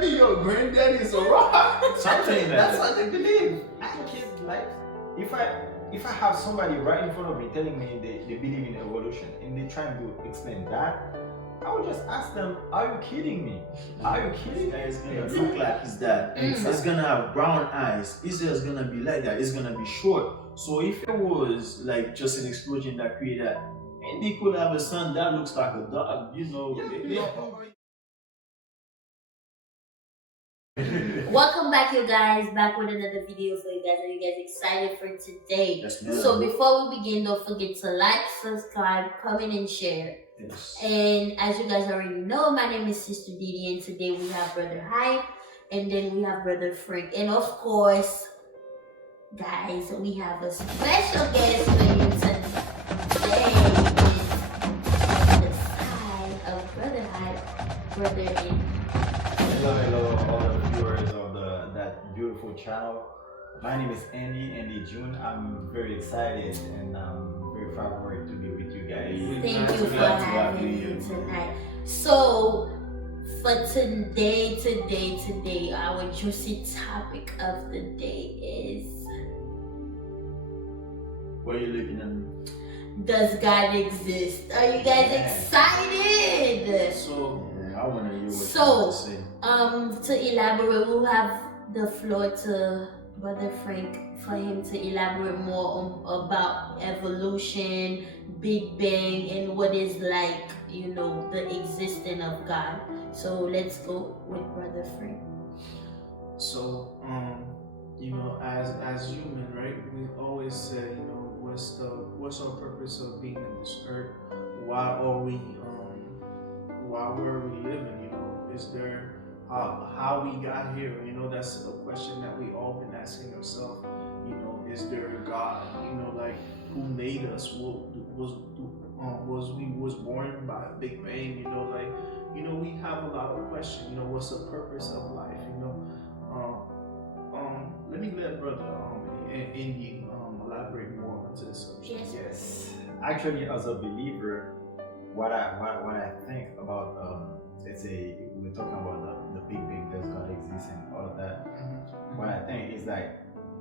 that mean your granddaddy is a rock? Something like That's that. what they believe. And kids, like, if I have somebody right in front of me telling me they believe in evolution and they trying to explain that, I would just ask them, are you kidding me? Are you kidding me? It's gonna look like his dad. It's gonna have brown eyes. It's just gonna be like that. It's gonna be short. So if it was like just an explosion that created that, and they could have a son that looks like a dog, you know. Welcome back, you guys, back with another video for you guys. Are you guys excited for today? Yes, So before we begin, don't forget to like, subscribe, comment, and share. Yes. And as you guys already know, my name is Sister Didi, and today we have Brother Hype, and then we have Brother Frank, and of course, guys, we have a special guest for you today. On the side of Brother Hype, Brother Andy. Hello, all of the viewers of that beautiful channel. My name is Andy June. I'm very excited and I'm very forward to be with you guys. Thank you for having me tonight. So, for today, our juicy topic of the day is: Where you living in? does God exist? Are you guys excited? So I wanna hear what So, you have to say. To elaborate, we'll have the floor to Brother Frank for him to elaborate more about evolution, Big Bang, and what is like, you know, the existence of God. So let's go with Brother Frank. So, you know, as human, right? We always say, you know, what's our purpose of being in this earth? Why were we living? You know, is there how we got here? You know, that's a question that we all been asking ourselves. You know, is there a God? You know, like who made us? Was born by a Big Bang? You know, like, you know, we have a lot of questions. You know, what's the purpose of life? You know, let me let Brother Indy elaborate more onto this subject. Yes. Actually, as a believer, what I think about let's say we're talking about the Big Bang, does God exist and all of that. What I think is like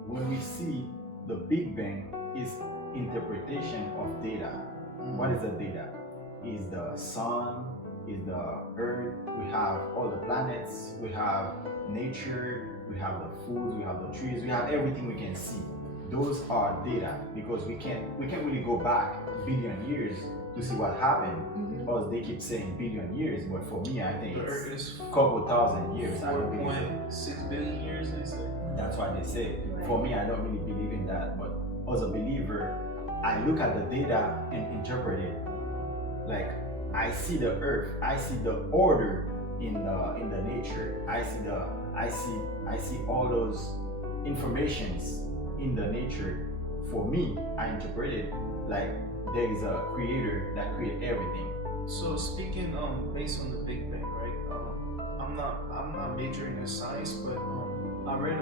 when we see the Big Bang is interpretation of data. What is the data? Is the sun, is the earth, we have all the planets, we have nature, we have the foods, we have the trees, we have everything we can see. Those are data because we can't really go back billion years to see what happened, because they keep saying billion years, but for me I think The it's Earth is a couple thousand years. I don't believe it. 4.6 billion years, they say. That's what they say. Right. For me, I don't really believe in that. But as a believer, I look at the data and interpret it. Like I see the earth, I see the order in the nature. I see all those informations in the nature. For me, I interpret it like there is a creator that created everything. So speaking based on the Big Bang, right? I'm not majoring in science, but I read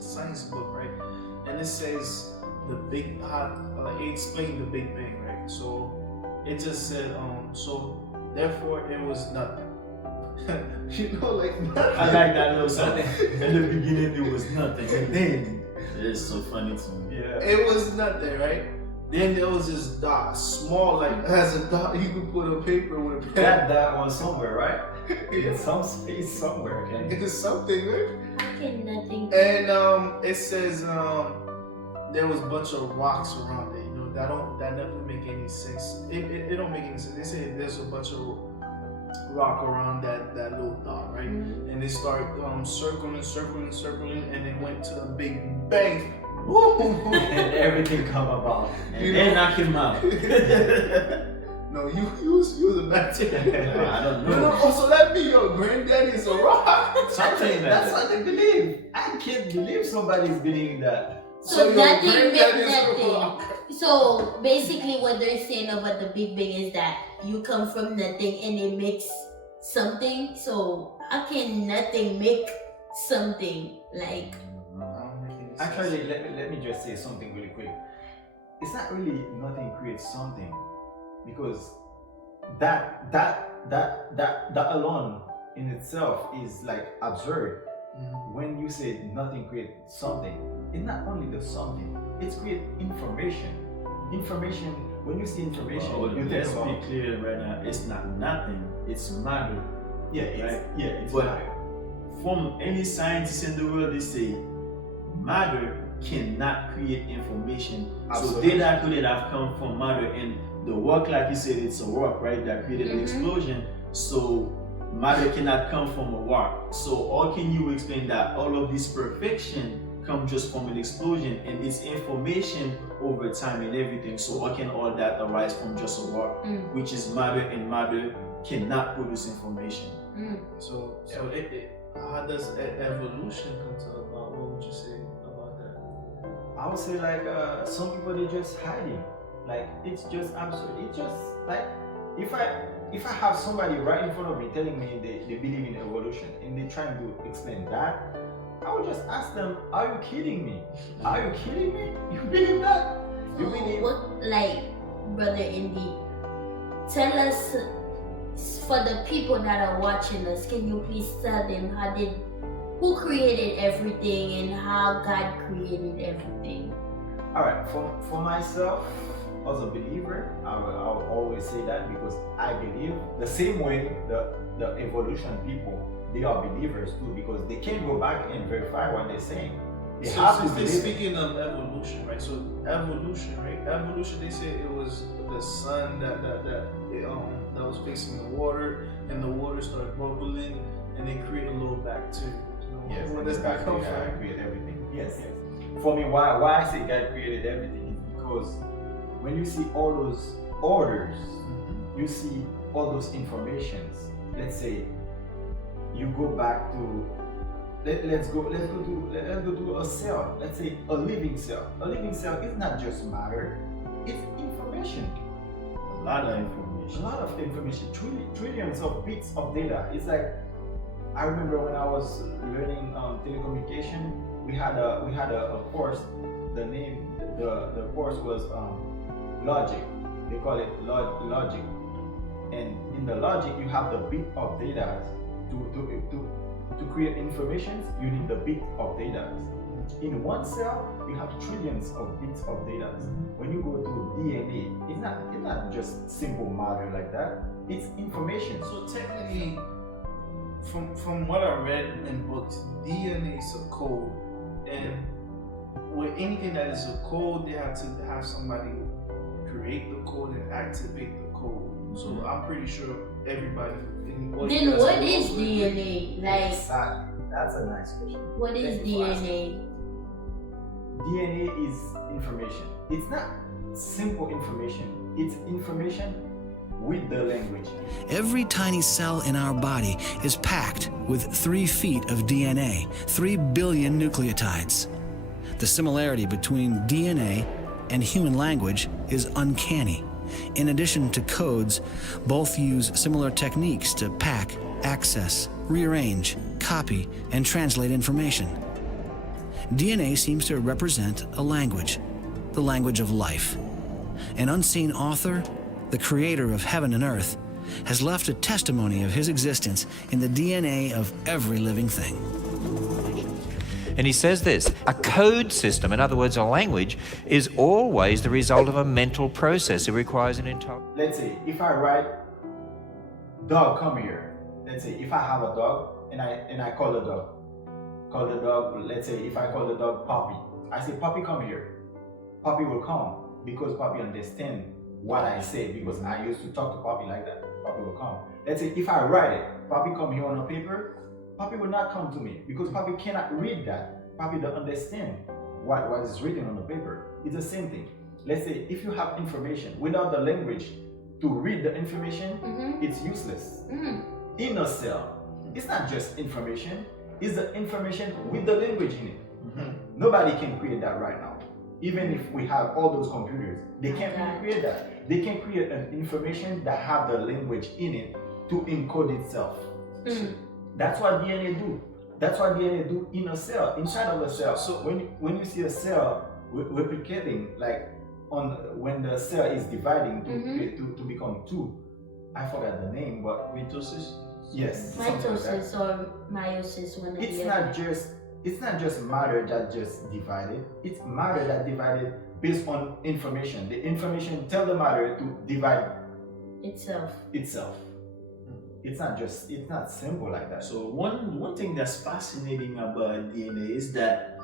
science book, right? And it says it explained the Big Bang, right? So it just said so therefore it was nothing. You know, like nothing. I like that little something. In the beginning, it was nothing, and then it's so funny to me. Yeah. It was nothing, right? Then there was this dot, small, like as a dot you could put a paper with a pen. That one somewhere, right? In some space somewhere. Okay? It's something, right? How can nothing? And it says there was a bunch of rocks around it. You know, that never make any sense. It don't make any sense. They say there's a bunch of rock around that little dot, right? And they start circling, and it went to the Big Bang. Boom! And everything come about. You And know- knock him out. No, you was a bacteria. I don't No, know. no, so that mean your granddaddy is a rock. Something like That's that. what they believe. I can't believe somebody's believing that. So your nothing granddaddy make is a nothing. rock. So basically, what they're saying about the Big Bang is that you come from nothing and it makes something. So how can nothing make something? Like, Actually, let me just say something really quick. It's not really nothing creates something, because that that alone in itself is like absurd. Mhm. When you say nothing creates something, it's not only the something, it's create information. Information, when you see information, you think let's about, be clear right now. It's not nothing. It's matter. it's But matter. from any scientist in the world, they say matter cannot create information. Absolutely. So data could have come from matter, and the rock, like you said, it's a rock, right? That created the explosion. So matter cannot come from a rock. So how can you explain that all of this perfection come just from an explosion, and it's information over time and everything? So how can all that arise from just a rock, which is matter, and matter cannot produce information? So how does evolution come to about? What would you say about that? I would say like some people they just hiding. Like it's just absurd. It's just like if I have somebody right in front of me telling me they believe in evolution and they trying to explain that, I would just ask them, are you kidding me? Are you kidding me? You believe that? You believe What, like, Brother Indy, tell us, for the people that are watching us, can you please tell them who created everything and how God created everything? Alright, for myself as a believer, I'll always say that because I believe the same way the evolution people, they are believers too, because they can go back and verify what they're saying. They have to believe. Speaking of evolution, right? So evolution, right? Evolution, they say it was the sun that was facing the water, and the water started bubbling, and they create a little bacteria. Yes, Where does that come God from? created everything. Yes. For me, why I say God created everything is because when you see all those orders, you see all those informations. Let's say you go back to let's go to a cell. Let's say a living cell. A living cell is not just matter; it's information. A lot of information. A lot of information. Trillions of bits of data. It's like I remember when I was learning telecommunication. We had a course. The course was logic. They call it logic. And in the logic, you have the bit of data. To create information, you need the bit of data. In one cell, you have trillions of bits of data. When you go to DNA, it's not just simple matter like that. It's information. So technically, from what I read in books, DNA is a code, and with anything that is a code, they have to have somebody create the code and activate the code. So I'm pretty sure everybody. Then what is DNA? Like, Exactly. That's a nice question. what is Thank you for asking. DNA? DNA is information. It's not simple information. It's information with the language. Every tiny cell in our body is packed with 3 feet of DNA, 3 billion nucleotides. The similarity between DNA and human language is uncanny. In addition to codes, both use similar techniques to pack, access, rearrange, copy, and translate information. DNA seems to represent a language, the language of life. An unseen author, the creator of heaven and earth, has left a testimony of his existence in the DNA of every living thing. And he says this: a code system, in other words, a language, is always the result of a mental process. It requires an entire... Let's say if I write, dog, come here. Let's say if I have a dog and I call the dog, let's say if I call the dog Puppy, I say, Puppy, come here. Puppy will come because Puppy understands what I say, because I used to talk to Puppy like that. Puppy will come. Let's say if I write it, Puppy come here on a paper, Puppy will not come to me because Puppy cannot read that. Puppy don't understand what is written on the paper. It's the same thing. Let's say if you have information without the language to read the information, it's useless. In a cell, it's not just information, it's the information with the language in it. Nobody can create that right now. Even if we have all those computers, they can't create that. They can create an information that have the language in it to encode itself. That's what DNA do. That's what DNA do in a cell, inside of a cell. So when you see a cell replicating, like when the cell is dividing to become two, I forgot the name, but Mitosis? yes, something like that. Mitosis or meiosis, one of It's the not other. just matter that just divided. It's matter that divided based on information. The information tell the matter to divide Itself. itself. It's not simple like that. So one thing that's fascinating about DNA is that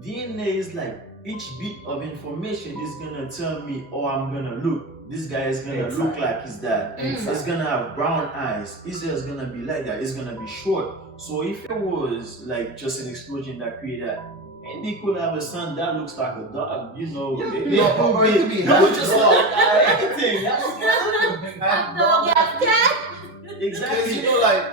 DNA is like each bit of information is gonna tell me, oh, I'm gonna look. This guy is gonna look like his dad. He's gonna have brown eyes. Israel's gonna be like that. It's gonna be short. So if it was like just an explosion that created that, and they could have a son that looks like a dog, you know. Yeah, or it could be half just dog. anything. Half Dog, dog. half cat. Because Exactly. you know, like,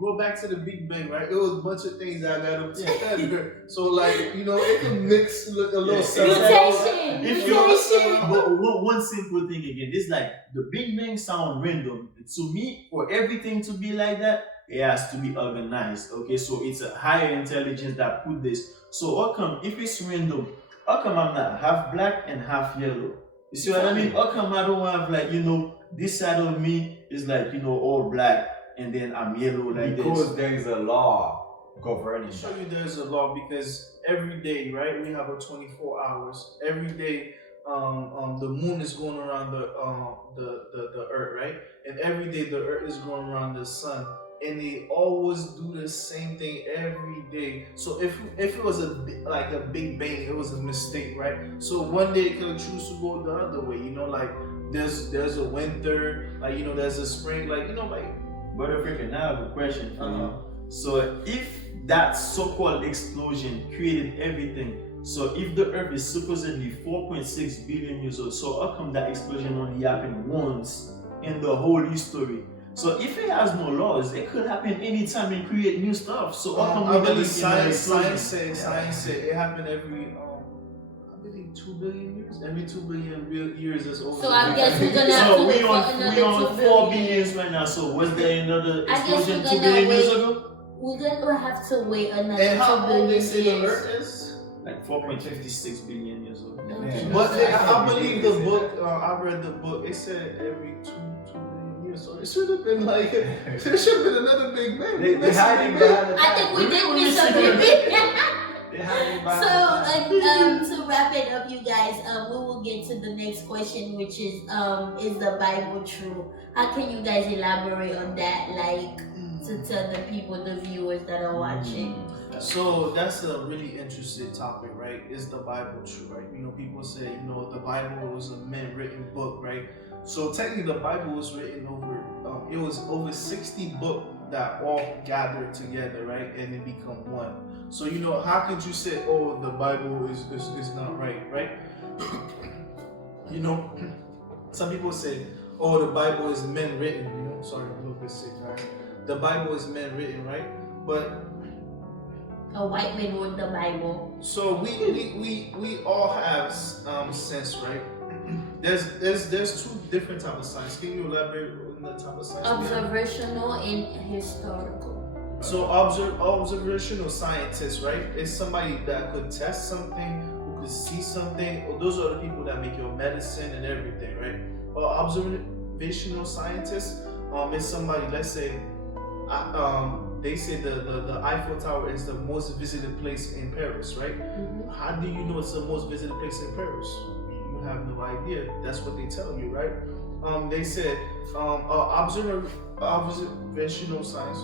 go back to the Big Bang, right? It was a bunch of things that got up together. So, like, you know, it can mix a little Yeah. cell. Mutation. If you Mutation. but one simple thing again, it's like the Big Bang sound random. To me, for everything to be like that, it has to be organized. Okay, so it's a higher intelligence that put this. So how come if it's random, how come I'm not half black and half yellow? You see what I mean? How come I don't have like, you know, this side of me is like, you know, all black and then I'm yellow like Because this? there is a law governing I'll show that. you there's a law because every day, right, we have a 24 hours. Every day, the moon is going around the earth, right? And every day the earth is going around the sun. And they always do the same thing every day. So if it was a Big Bang, it was a mistake, right? So one day it could choose to go the other way, you know, like there's a winter, like, you know, there's a spring, like, you know, like. But freaking, now I have a question for Uh-huh. you. So if that so-called explosion created everything, so if the Earth is supposedly 4.6 billion years old, so how come that explosion only happened once in the whole history? So if it has no laws, it could happen anytime and create new stuff. So how come I we believe believe in an explosion? science said it happened every I believe 2 billion years. Every 2 billion years is over. So I guess we're gonna have So to wait we for on another 2 4 billion. billions right now. So was there another I guess explosion we're 2 gonna billion years wait. ago? We're gonna have to wait another And how 2 old billion they say the years. Earth is? Like 4.56 billion years old. Okay. But Yeah. I believe the book. I read the book. It said every 2 billion years. So it should have been like there should have been another Big Bang. They're hiding behind the I think we did Really miss a secret. bit. They're hiding behind So, the time. to wrap it up, you guys, we will get to the next question, which is the Bible true? How can you guys elaborate on that, like, to tell the people, the viewers that are watching? So that's a really interesting topic, right? Is the Bible true, right? You know, people say, you know, the Bible was a man-written book, right? So technically, the Bible was written it was over 60 books that all gathered together, right? And they become one. So, you know, how could you say, oh, the Bible is not right, right? You know, some people say, oh, the Bible is men-written, you know? Sorry, I'm a little bit sick, right? The Bible is men-written, right? But A white man wrote the Bible. so we all have sense, right? There's two different types of science. Can you elaborate on the type of science? we have? Observational and historical. So observational scientists, right? Is somebody that could test something, who could see something. Or those are the people that make your medicine and everything, right? Or observational scientists is somebody. Let's say, they say the Eiffel Tower is the most visited place in Paris, right? Mm-hmm. How do you know it's the most visited place in Paris? You have no idea. That's what they tell you, right? They said observational science.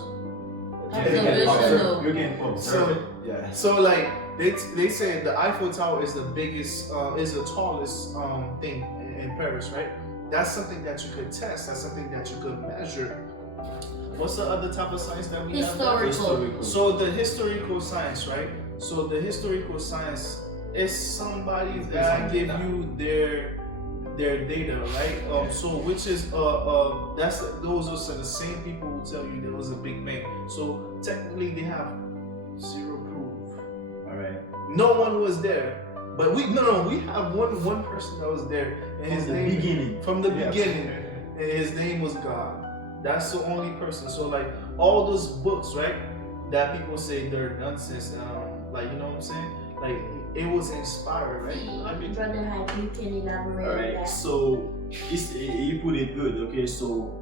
Observational. You can observe it. Yeah. So like they say the Eiffel Tower is the biggest, is the tallest thing in Paris, right? That's something that you could test. That's something that you could measure. What's the other type of science that we have? Historical. So the historical science, right? So the historical science is somebody that give you their data, right? So which is those are the same people who tell you there was a Big Bang. So technically they have zero proof. All right. No one was there. But we have one person that was there, and his name from the beginning, and his name was God. That's the only person. So like all those books, right, that people say they're nonsense, like, you know what I'm saying? Like it was inspired, right? Brother Hype, you can elaborate on Alright, that. so you put it good, okay? So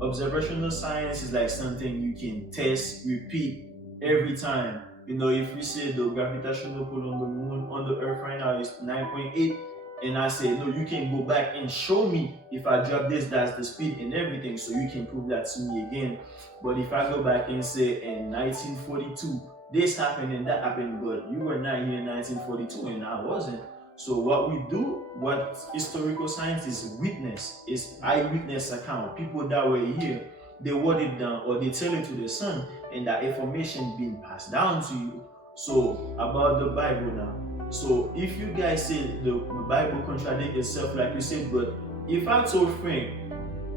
observational science is like something you can test, repeat every time. You know, if we say the gravitational pull on the moon, on the earth right now is 9.8, and I say, no, you can go back and show me if I drop this, that's the speed and everything, so you can prove that to me again. But if I go back and say in 1942, this happened and that happened, but you were not here in 1942 and I wasn't. So what we do, what historical science is witness, is eyewitness account. People that were here, they wrote it down or they tell it to the son, and that information being passed down to you. So about the Bible now. So if you guys say the Bible contradicts itself like you said, but if I told Frank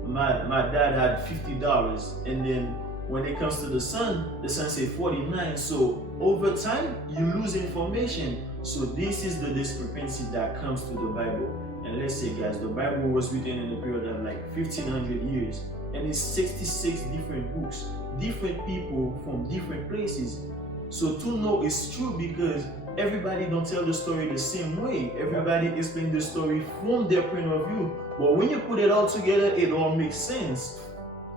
my dad had $50 and then when it comes to the son said 49, so over time you lose information. So this is the discrepancy that comes to the Bible. And let's say guys, the Bible was written in a period of like 1500 years and it's 66 different books, different people from different places. So to know it's true because everybody don't tell the story the same way. Everybody explain the story from their point of view. But when you put it all together, it all makes sense.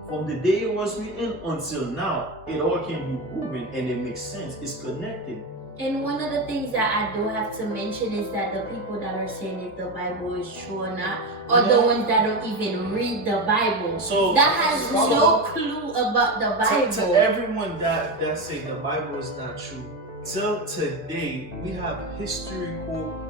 From the day it was written until now, it all can be proven and it makes sense. It's connected. And one of the things that I do have to mention is that the people that are saying if the Bible is true or not are the ones that don't even read the Bible. So that has no clue about the Bible. To everyone that say the Bible is not true, till today we have historical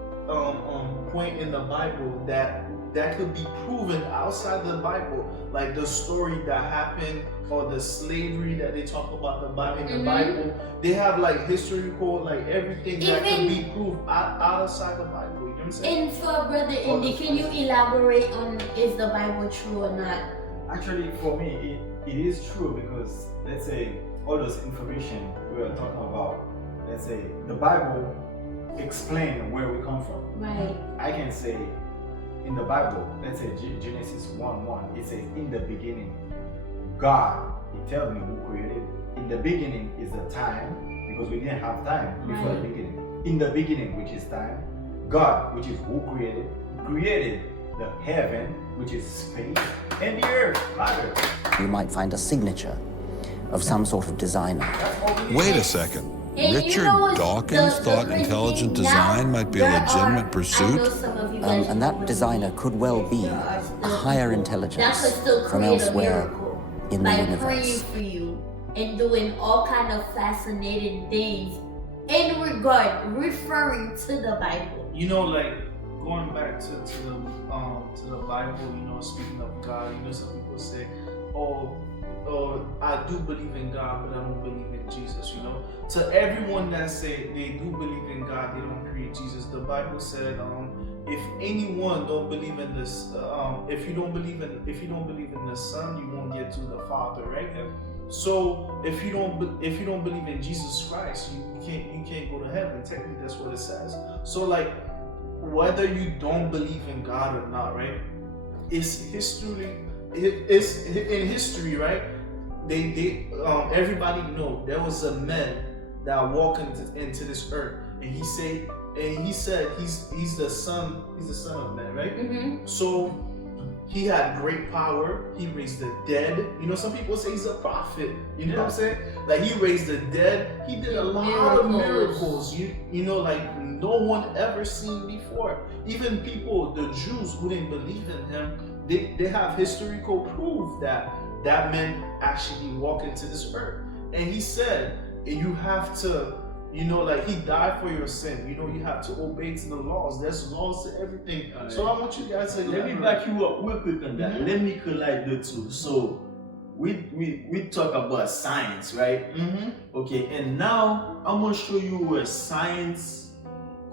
point in the Bible that could be proven outside the Bible, like the story that happened or the slavery that they talk about in the Bible. They have like historical, like everything that can be proved outside the Bible. You know what I'm saying? And for Brother Indy, can you elaborate on is the Bible true or not? Actually, for me, it is true because let's say all those information we are talking about, let's say the Bible explain where we come from. Right. I can say in the Bible, let's say Genesis 1:1, it says in the beginning, God, He tells me who created. In the beginning is the time, because we didn't have time before the beginning. In the beginning, which is time, God, which is who created the heaven, which is space, and the earth, matter. You might find a signature of some sort of designer. Wait a second. And Richard Dawkins thought intelligent design might be a legitimate pursuit? And that designer could well be a higher intelligence from elsewhere in the universe. Praying for you and doing all kind of fascinating things in regard, referring to the Bible. You know, like going back to the Bible, you know, speaking of God, you know, some people say, oh, I do believe in God, but I don't believe in Jesus, you know. To everyone that say they do believe in God, they don't create Jesus. The Bible said, if anyone don't believe in this, if you don't believe in the Son, you won't get to the Father, right? So if you don't believe in Jesus Christ, you can't go to heaven. Technically, that's what it says. So like, whether you don't believe in God or not, right? It's history. It's in history, right? They everybody know there was a man that walked into this earth, and he said he's the son of man, right? So he had great power. He raised the dead. You know, some people say he's a prophet. You know what I'm saying? Like he raised the dead. He did a lot of miracles. You know, like no one ever seen before. Even people, the Jews who didn't believe in him, they have historical proof that man actually walked into this earth. And he said, you have to, you know, like he died for your sin. You know, you have to obey to the laws. There's laws to everything. Right. So I want you guys to let me back you up real quick on that. Let me collide the two. So we talk about science, right? Okay, and now I'm gonna show you where science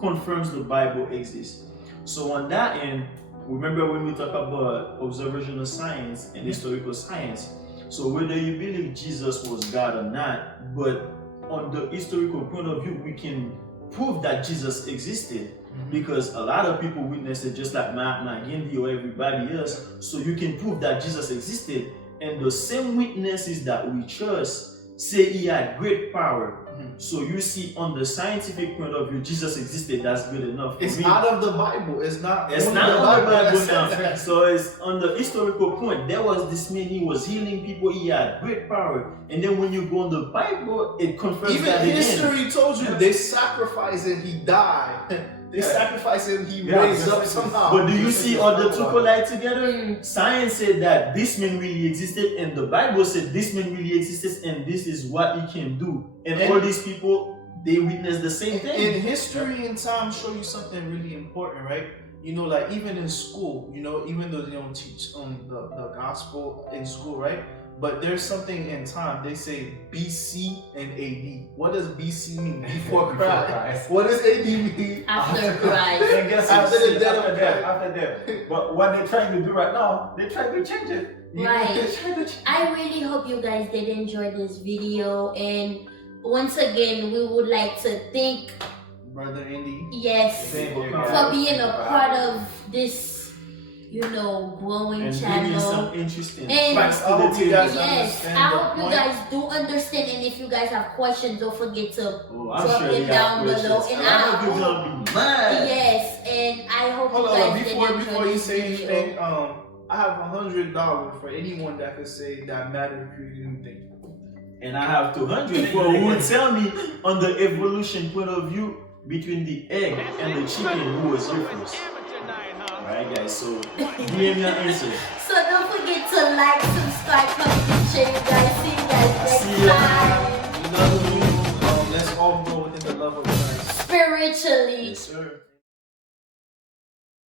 confirms the Bible exists. So on that end, remember when we talk about observational science and historical science, so whether you believe Jesus was God or not, but on the historical point of view, we can prove that Jesus existed because a lot of people witnessed it, just like Mahatma Gandhi or everybody else. So you can prove that Jesus existed, and the same witnesses that we trust say he had great power. So you see, on the scientific point of view, Jesus existed. That's good enough for It's me. out of the Bible. It's not. It's only not the on the Bible that now. says that. So it's on the historical point. There was this man, he was healing people, he had great power. And then when you go on the Bible, it confirms Even that again. history told you they sacrificed and he died. They sacrificed and he raised up somehow. But do you see all the two collide together? Science said that this man really existed, and the Bible said this man really existed, and this is what he can do. And all these people, they witness the same thing. And history and time show you something really important, right? You know, like even in school, you know, even though they don't teach the gospel in school, right? But there's something in time. They say BC and AD. What does BC mean? Before Christ. What does AD mean? After Christ. And guess After what? the death of Christ. After death. But what they're trying to do right now, they're trying to change it. Right. I really hope you guys did enjoy this video, and once again we would like to thank Brother Andy. Yes, for being a part of this, you know, growing and channel. bringing some interesting And facts to I the hope you table. guys yes, understand I the hope you point. guys do understand, and if you guys have questions, don't forget to I'm drop sure it you down have below. questions. And I I know people hope, gonna be mad. yes, and I hope Hold you guys on, did before enjoy you this say video. anything, I have $100 for anyone that could say that matter created anything. And I have 200 for who would tell me on the evolution point of view between the egg and the chicken who was here first. Alright guys, so give me your answer. So don't forget to like, subscribe, comment,